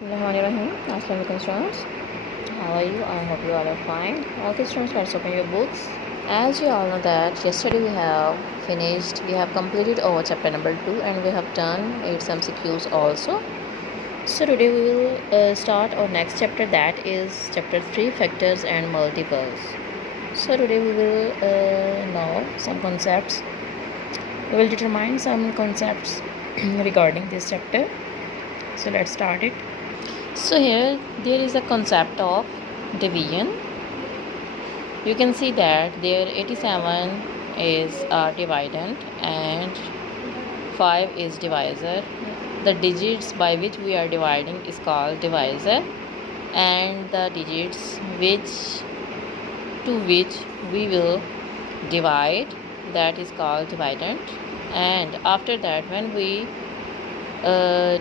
Bismillahirrahmanirrahim. Assalamu alaikum students. How are you? I hope you all are fine. Okay students, let's open your books. As you all know that yesterday we have completed our chapter number 2 and we have done its MCQs also. So today we will start our next chapter, that is chapter 3, factors and multiples. So today we will know some concepts. We will determine some concepts regarding this chapter. So let's start it. So here there is a concept of division. You can see that there 87 is a dividend and 5 is divisor. The digits by which we are dividing is called divisor, and the digits to which we will divide, that is called dividend. And after that, when we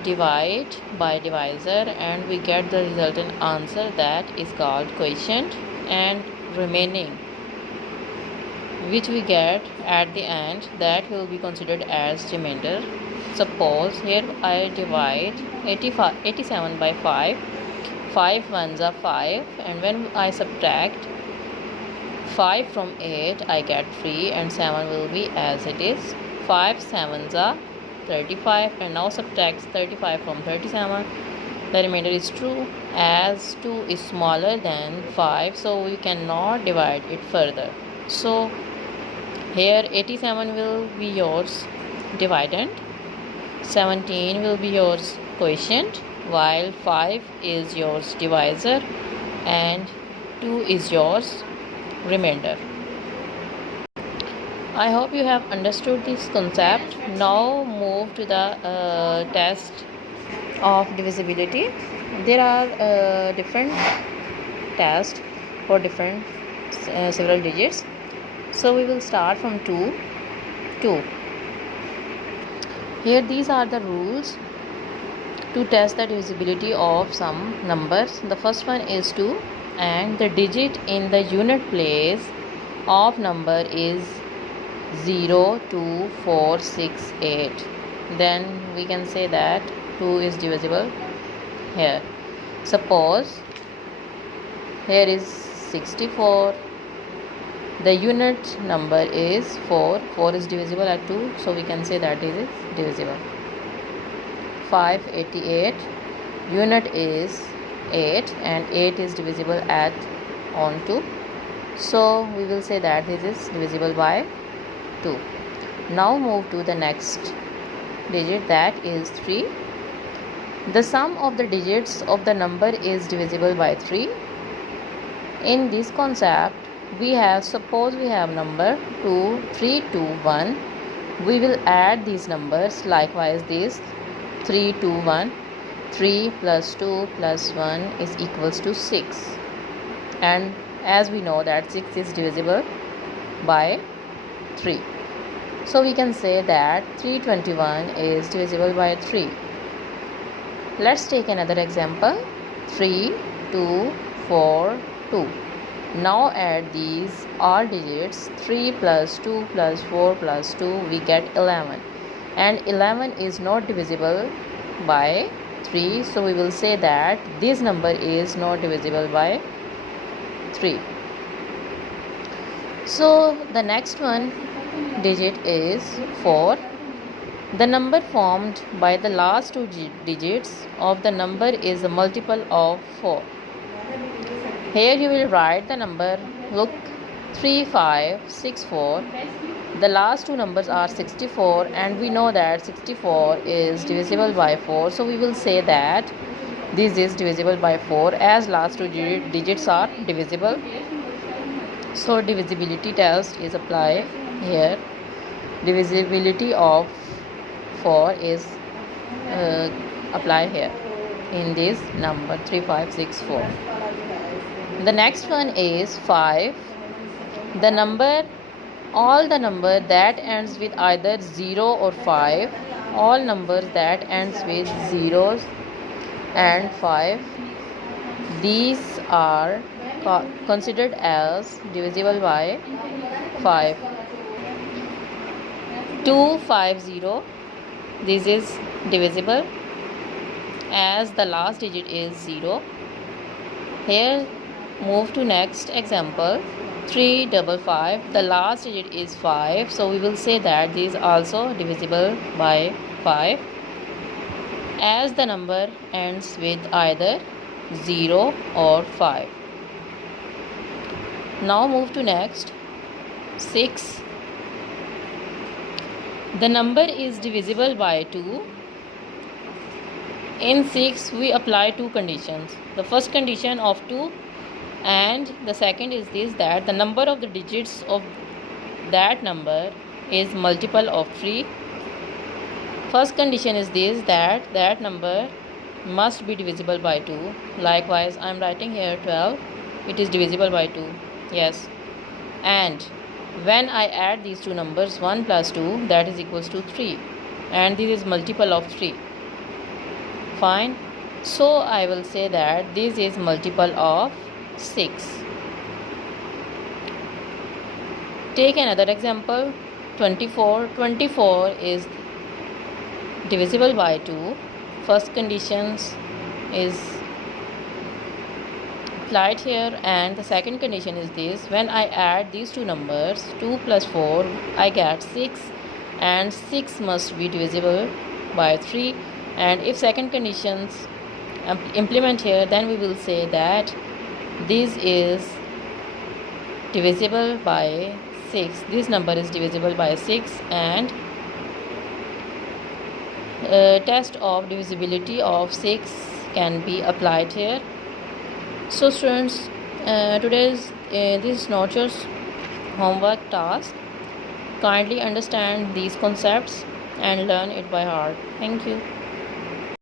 divide by divisor and we get the resultant answer, that is called quotient, and remaining which we get at the end, that will be considered as remainder. Suppose here I divide 87 by 5. 5 ones are 5, and when I subtract 5 from 8 I get 3, and 7 will be as it is. 5 sevens are 35, and now subtract 35 from 37. The remainder is 2. As 2 is smaller than 5, so we cannot divide it further. So here 87 will be yours dividend, 17 will be yours quotient, while 5 is yours divisor and 2 is yours remainder. I hope you have understood this concept. Now move to the test of divisibility. There are different tests for different several digits. So we will start from 2. Here these are the rules to test the divisibility of some numbers. The first one is 2, and the digit in the unit place of number is 0, 2, 4, 6, 8. Then we can say that 2 is divisible here. Suppose here is 64. The unit number is 4. 4 is divisible at 2, so we can say that it is divisible. 588. Unit is 8, and 8 is divisible at on 2. So we will say that this is divisible by 2. Now move to the next digit, that is 3. The sum of the digits of the number is divisible by 3. In this concept, suppose we have number 2, 3, 2, 1. We will add these numbers likewise, this 3, 2, 1. 3 plus 2 plus 1 is equals to 6. And as we know that 6 is divisible by 3. So we can say that 321 is divisible by 3. Let's take another example. 3, 2, 4, 2. Now add these all digits. 3 plus 2 plus 4 plus 2, we get 11. And 11 is not divisible by 3. So we will say that this number is not divisible by 3. So the next one digit is 4. The number formed by the last two digits of the number is a multiple of 4. Here you will write the number. Look, 3564. The last two numbers are 64, and we know that 64 is divisible by 4. So we will say that this is divisible by 4, as last two digits are divisible. So divisibility test is applied here. Divisibility of 4 is applied here in this number 3564. The next one is 5. All the number that ends with either 0 or 5, all numbers that ends with zeros and 5, these are considered as divisible by 5. 250, this is divisible. as the last digit is 0. Here move to next example. 355, the last digit is 5, so we will say that this is also divisible by 5 as the number ends with either 0 or 5. Now move to next. 6, the number is divisible by 2. In 6 we apply two conditions. The first condition of 2 and the second is this, that the number of the digits of that number is multiple of 3. First condition is this, that that number must be divisible by 2. Likewise, I am writing here 12, it is divisible by 2. Yes, and when I add these two numbers 1 plus 2, that is equals to 3, and this is multiple of 3. Fine, so I will say that this is multiple of 6. Take another example. 24. 24 is divisible by 2. First condition is applied here, and the second condition is this, when I add these two numbers 2 plus 4, I get 6, and 6 must be divisible by 3. And if second conditions implement here, then we will say that this is divisible by 6. This number is divisible by 6, and test of divisibility of 6 can be applied here. So students, today's this is not your homework task. Kindly understand these concepts and learn it by heart. Thank you.